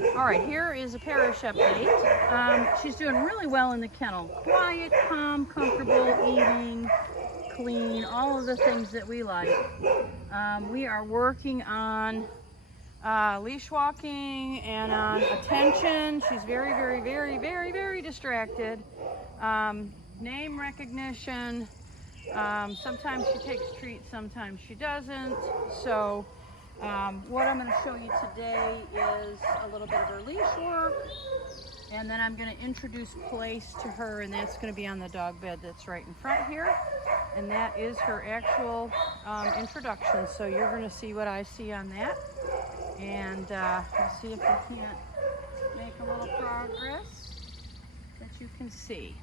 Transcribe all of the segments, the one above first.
All right, here is a Parish update. She's doing really well in the kennel. Quiet, calm, comfortable, eating, clean, all of the things that we like. We are working on leash walking and on attention. She's very distracted. Name recognition. Sometimes she takes treats, sometimes she doesn't. So what I'm going to show you today is a little bit of her leash work, and then I'm going to introduce place to her, and that's going to be on the dog bed that's right in front here, and that is her actual introduction. So you're going to see what I see on that, and we'll see if we can't make a little progress that you can see.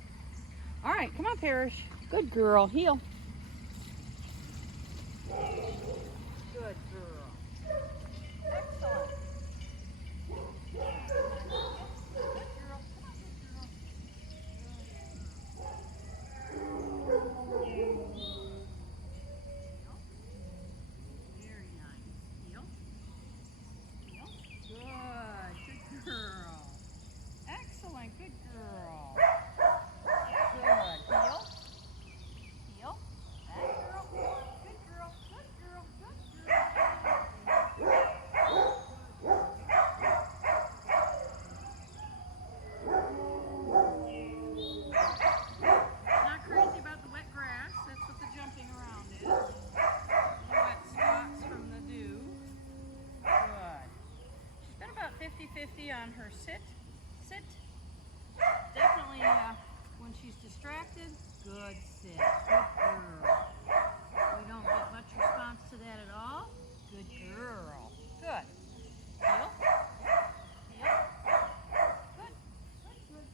All right, come on, Parish. Good girl. Heel. Good girl. Excellent. Good girl. Very nice. Heel. Heel. Good. Good girl. Excellent. Good girl. Good. Heel. Heel. That girl. Good girl. Good girl. Good girl. Not crazy about the wet grass. That's what the jumping around is. Little wet spots from the dew. Good. She's been about 50-50 on her sit. Definitely when she's distracted, good sit. Good girl. We don't get much response to that at all. Good girl. Good. Heel. Heel. Good. Good. Good. Good.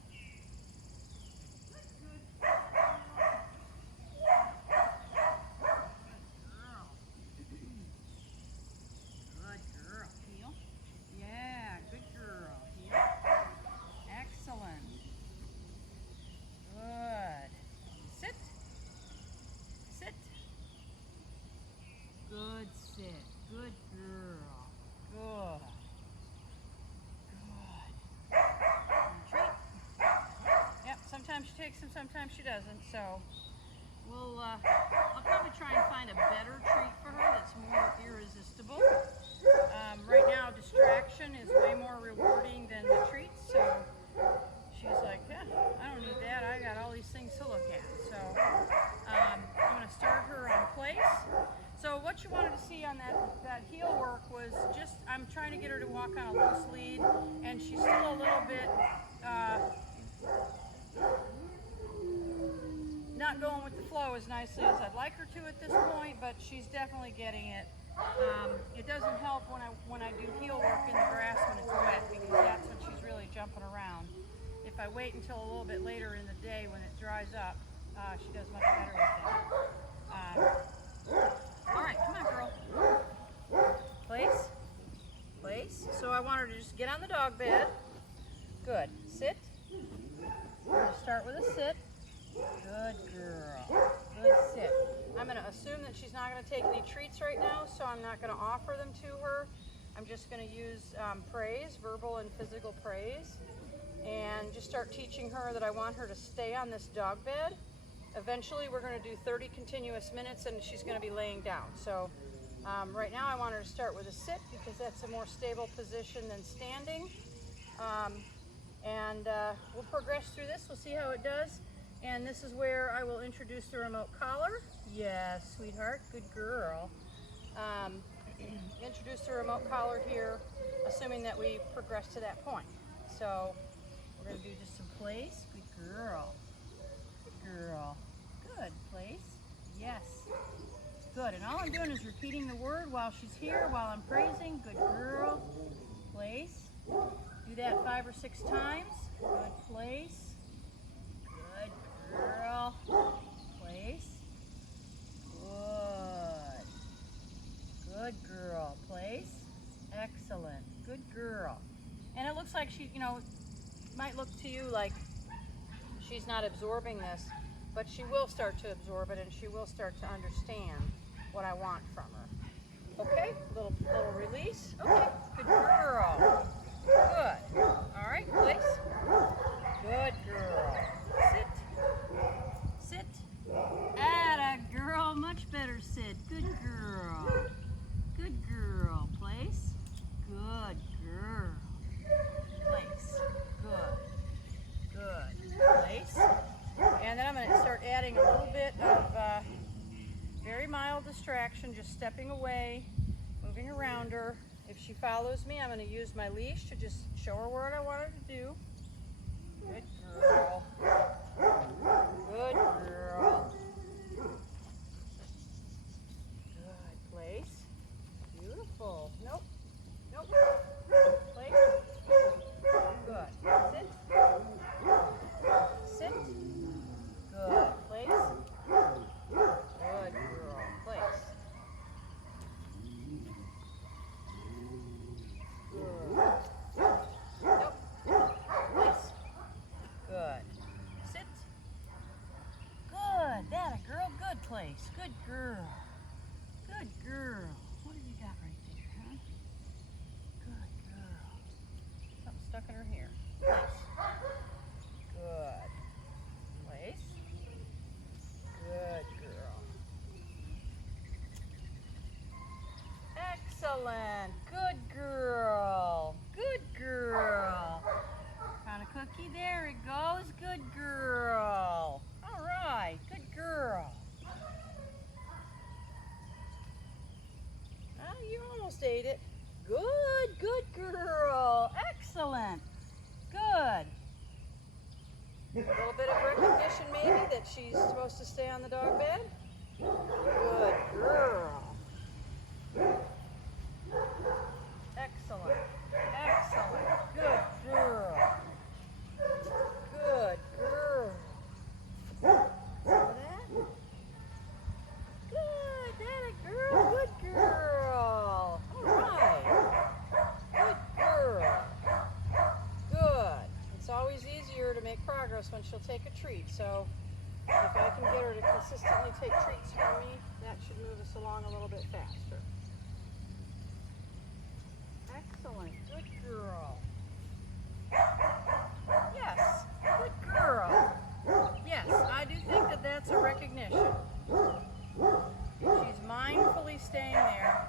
Good girl. Heel. Yeah, good girl. Heel. Excellent. Good. Sit. Sit. Good sit. Good girl. Good. Good. Treat. Yep, sometimes she takes them, sometimes she doesn't. So I'll probably try and find a better treat for her that's more irresistible. Right now, distraction is way more rewarding than the treats. So she's like, yeah, I don't need that. I got all these things to look at. So I'm going to start her on place. So what you wanted to see on that heel work was just, I'm trying to get her to walk on a loose lead, and she's still a little bit not going with the flow as nicely as I'd like her to at this point, but she's definitely getting it. It doesn't help when I do heel work in the grass when it's wet, because that's when she's really jumping around. If I wait until a little bit later in the day when it dries up, she does much better with that. All right, come on, girl. Place. Place. So I want her to just get on the dog bed. Good. Sit. We're going to start with a sit. Good girl. Good sit. I'm going to assume that she's not going to take any treats right now, so I'm not going to offer them to her. I'm just going to use praise, verbal and physical praise, and just start teaching her that I want her to stay on this dog bed. Eventually we're going to do 30 continuous minutes and she's going to be laying down. So right now I want her to start with a sit because that's a more stable position than standing. We'll progress through this. We'll see how it does. And this is where I will introduce the remote collar. Yes, sweetheart, good girl. Introduce the remote collar here, assuming that we progress to that point. So we're going to do just some place. Good girl. Good girl. Good. Place. Yes. Good. And all I'm doing is repeating the word while she's here, while I'm praising. Good girl. Place. Do that 5 or 6 times. Good. Place. Good girl. Place. Good. Good girl. Place. Excellent. Good girl. And it looks like she, might look to you like she's not absorbing this, but she will start to absorb it and she will start to understand what I want from her. Okay, little release. Okay, good girl. Good. motion, just stepping away, moving around her. If she follows me, I'm going to use my leash to just show her what I want her to do. Good girl. Good girl. Good. Place. Beautiful. Nope. Nope. Place. Good. Sit. Sit. Good. Place. Good girl. Place. Good. Nope. Place. Good. Sit. Good. That a girl. Good place. Good girl. Good girl. What have you got right there, huh? Good girl. Something stuck in her hair. Place. Good. Place. Good girl. Excellent. Good girl. Good girl. Found a cookie. There it goes. Good girl. All right. Good girl. Oh, you almost ate it. Good. Good girl. Excellent. Good. A little bit of recognition maybe that she's supposed to stay on the dog bed. Good girl. Excellent. Excellent. Good girl. Good girl. Saw that? Good. That a girl. Good girl. All right. Good girl. Good. It's always easier to make progress when she'll take a treat. So if I can get her to consistently take treats from me, that should move us along a little bit faster. Excellent. Good girl. Yes. Good girl. Yes, I do think that that's a recognition. She's mindfully staying there.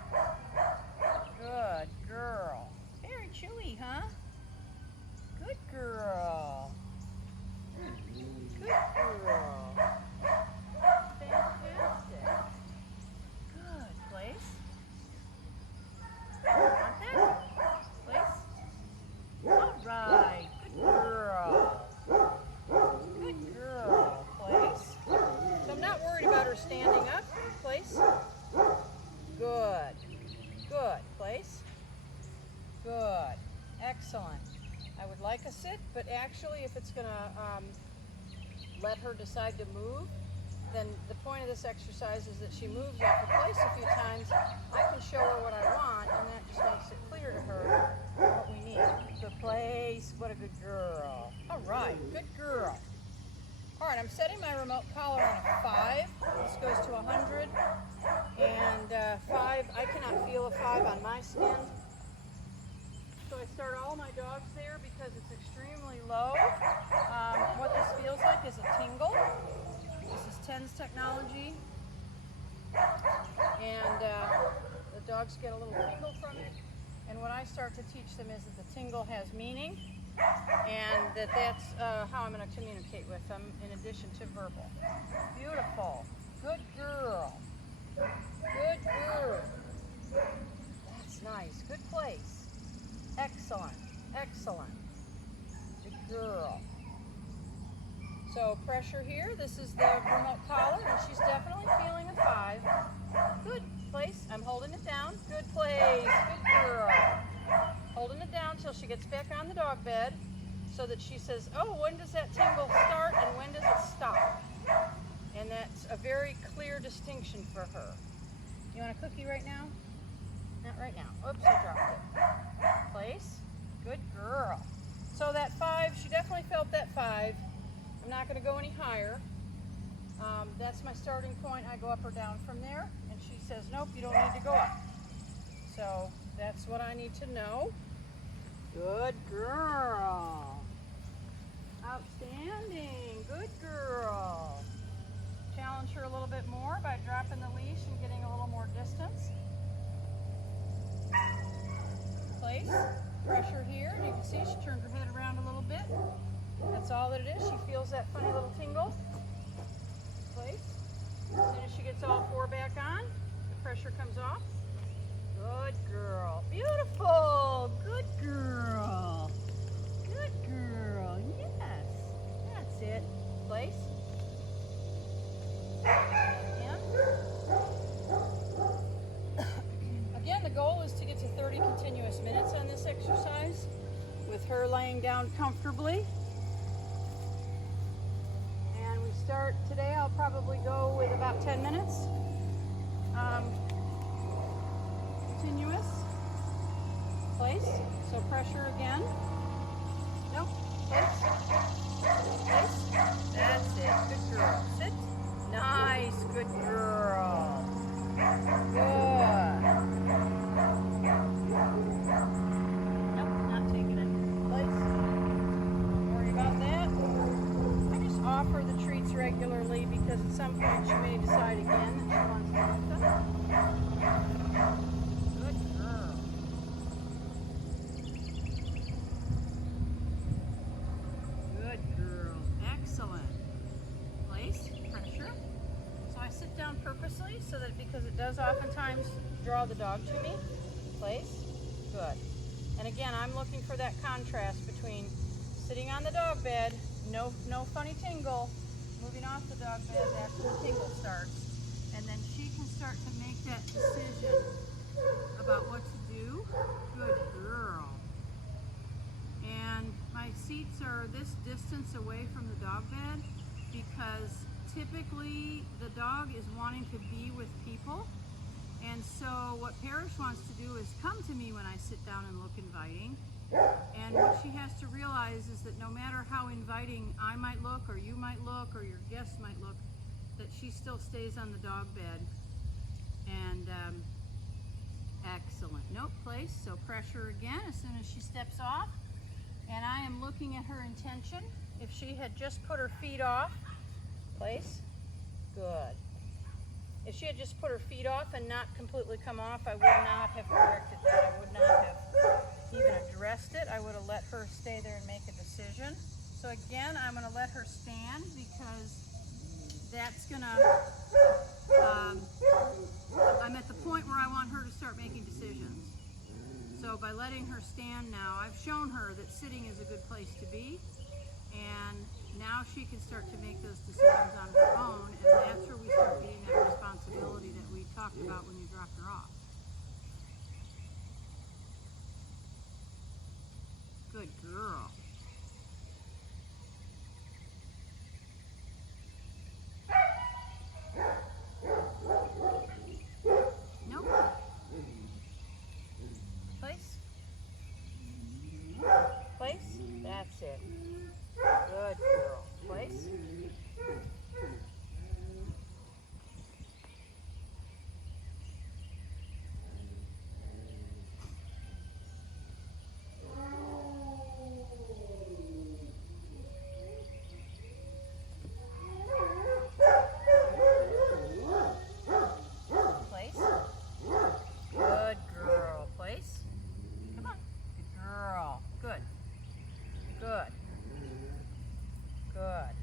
Good girl. Very chewy, huh? Good girl. Good girl. Fantastic. Good. Place. Want that? Place. All right. Good girl. Good girl. Place. So I'm not worried about her standing up. Place. Good. Good. Place. Good. Excellent. I would like a sit, but actually if it's going to let her decide to move, then the point of this exercise is that she moves off the place a few times. I can show her what I want, and that just makes it clear to her what we need. Good place. What a good girl. All right. Good girl. All right, I'm setting my remote collar on a 5. This goes to 100. And 5, I cannot feel a 5 on my skin. So I start all my dogs there because it's extremely low. What this feels like is a tingle. This is TENS technology. And the dogs get a little tingle from it. And what I start to teach them is that the tingle has meaning and that that's how I'm going to communicate with them in addition to verbal. Beautiful. Good girl. Good girl. That's nice. Good place. Excellent. Excellent. Good girl. So pressure here. This is the remote collar, and she's definitely feeling a 5. Good place. I'm holding it down. Good place. Good girl. Holding it down till she gets back on the dog bed so that she says, oh, when does that tingle start and when does it stop? And that's a very clear distinction for her. You want a cookie right now? Not right now. Oops, I dropped it. Place. Good girl. So that 5, she definitely felt that 5. I'm not going to go any higher. That's my starting point. I go up or down from there. And she says, nope, you don't need to go up. So that's what I need to know. Good girl. Outstanding. Good girl. Challenge her a little bit more by dropping the leash and getting a little more distance. Place. Pressure here. And you can see she turned her head around a little bit. That's all that it is. She feels that funny little tingle. Place. As soon as she gets all 4 back on, the pressure comes off. Good girl. Beautiful. Good girl. Good girl. Yes. That's it. Place. Again, the goal is to get to 30 continuous minutes on this exercise with her laying down comfortably. And we start today, I'll probably go with about 10 minutes. Continuous. Place. So pressure again. Nope. Place. Place. That's it. Good girl. Sit. Nice. Good girl. Good. Nope, not taking it. Place. Don't worry about that. I just offer the treats regularly because at some point she may decide again that she wants to eat them. Good girl. Good girl. Excellent. Place. Pressure. So I sit down purposely so that because it does oftentimes draw the dog to me. Place. Good. And again, I'm looking for that contrast between sitting on the dog bed, no funny tingle, moving off the dog bed after the tingle starts, and then she can start to make that decision about what to do. Good girl. And my seats are this distance away from the dog bed because typically the dog is wanting to be with people. And so what Parish wants to do is come to me when I sit down and look inviting. And what she has to realize is that no matter how inviting I might look, or you might look, or your guests might look, that she still stays on the dog bed. And excellent. Nope, place. So pressure again as soon as she steps off. And I am looking at her intention. If she had just put her feet off, place. Good. If she had just put her feet off and not completely come off, I would not have corrected that. I would not have even addressed it. I would have let her stay there and make a decision. So again, I'm going to let her stand because that's going to, I'm at the point where I want her to start making decisions. So by letting her stand now, I've shown her that sitting is a good place to be. And now she can start to make those decisions on her own, and that's where we start getting that responsibility that we talked about when you dropped her off. Good girl. Nope. Place. Place. That's it. Good girl. Place. Place. Good girl. Place. Come on. Good girl. Good. Good. Good.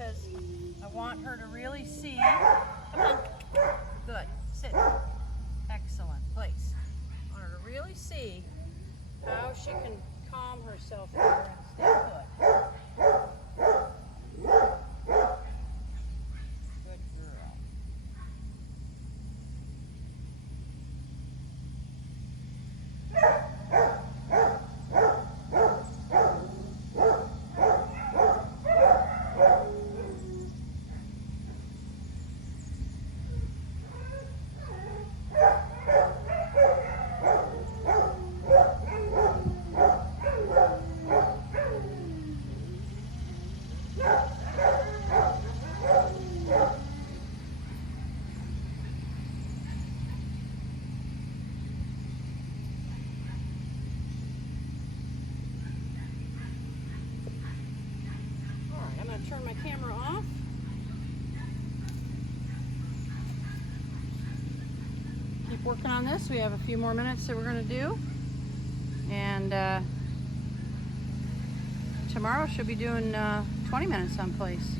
because I want her to really see. Come on. Good. Sit. Excellent. Place. I want her to really see how she can calm herself here and stay put. Good girl. Turn my camera off. Keep working on this. We have a few more minutes that we're going to do. And tomorrow she'll be doing 20 minutes someplace.